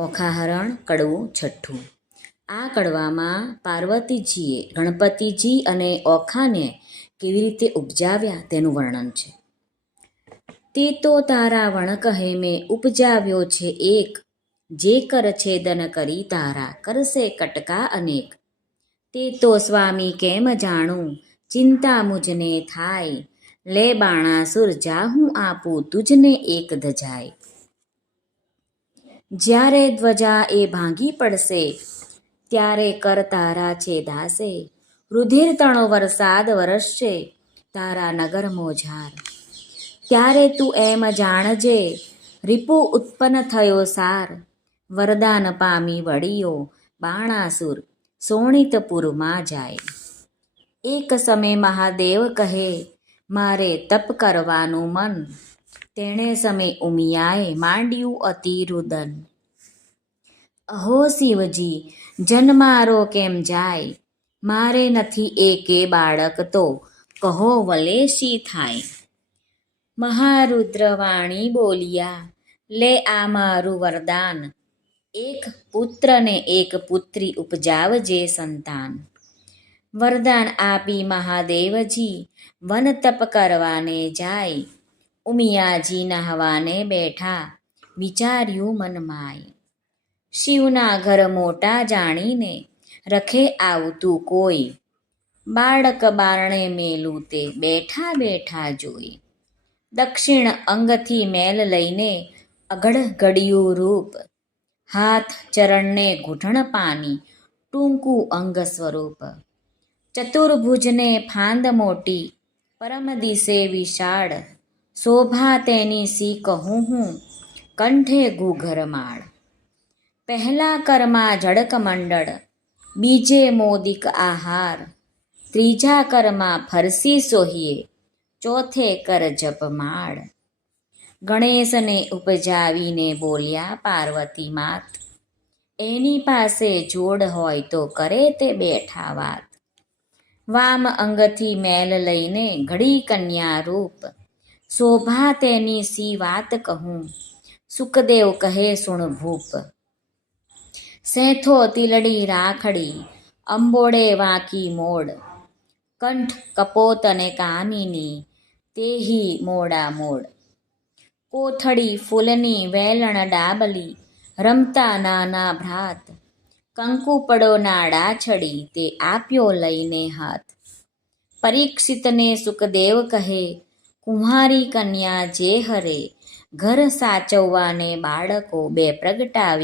ઓખાહરણ કડવું છઠ્ઠું. આ કડવામાં પાર્વતીજીએ ગણપતિજી અને ઓખાને કેવી રીતે ઉપજાવ્યા તેનું વર્ણન છે. તે તો તારા વણ કહે મેં ઉપજાવ્યો છે એક. જે કર છેદન કરી તારા કરશે કટકા અનેક. તે તો સ્વામી કેમ જાણું? ચિંતા મુજને થાય. લે બાણાસુર જા હું આપું તુજને એક ધજાય. જ્યારે ધ્વજા એ ભાંગી પડશે, ત્યારે કર તારા છે દાસે. રુધિર તણો વરસાદ વરસશે, તારા નગર મોજાર ત્યારે તું એમ જાણજે, રીપુ ઉત્પન્ન થયો સાર. વરદાન પામી વળીયો બાણાસુર સોણિતપુરમાં જાય. એક સમય મહાદેવ કહે, મારે તપ કરવાનું મન. તેણે સમે ઉમિયાએ માંડ્યું અતિ રુદન. અહો શિવજી, જન્મારો કેમ જાય? મારે નથી એકે બાળક તો. કહો વલે શી થાય મહારુદ્રવાણી બોલ્યા, લે આ મારું વરદાન. એક પુત્રને એક પુત્રી ઉપજાવજે સંતાન. વરદાન આપી મહાદેવજી વન તપ કરવાને જાય. ઉમિયાજી નહવાને બેઠા. વિચાર્યું મનમાય. શિવના ઘર મોટા જાણીને રખે આવતું કોઈ. બાળક બારણે મેલું તે બેઠા બેઠા જોઈ. દક્ષિણ અંગથી મેલ લઈને અઘડ ઘડ્યું રૂપ. હાથ ચરણને ઘૂંટણ પાની ટૂંકું અંગ સ્વરૂપ. ચતુર્ભુજને ફાંદ મોટી, પરમ દિશે વિશાળ. શોભા તેની સી કહું હું? કંઠે ઘૂઘરમાળ પહેલા કરમાં જડક મંડળ, બીજે મોદિક આહાર. ત્રીજા કરમાં ફરસી સોહીએ, ચોથે કર જપમાળ ગણેશને ઉપજાવીને બોલ્યા પાર્વતી માત, એની પાસે જોડ હોય તો કરે તે બેઠા વાત. વામ અંગથી મેલ લઈને ઘડી કન્યા રૂપ શોભા તેની સી વાત કહું. સુખદેવ કહે, સુણ ભૂપ. સેથો તિલડી રાખડી અંબોડે વાકી મોડ કંઠ, કપોત અને કામિની, તેહી મોડા મોડ કોથળી, ફૂલની વેલણ ડાબલી, રમતા નાના ભ્રાત. કંકુ પડો નાડા છડી તે આપ્યો લઈને હાથ. પરીક્ષિતને સુખદેવ કહે કુંવારી કન્યા જે હરે ઘર સાચવવાને બાળકો બે પ્રગટાવ્યા.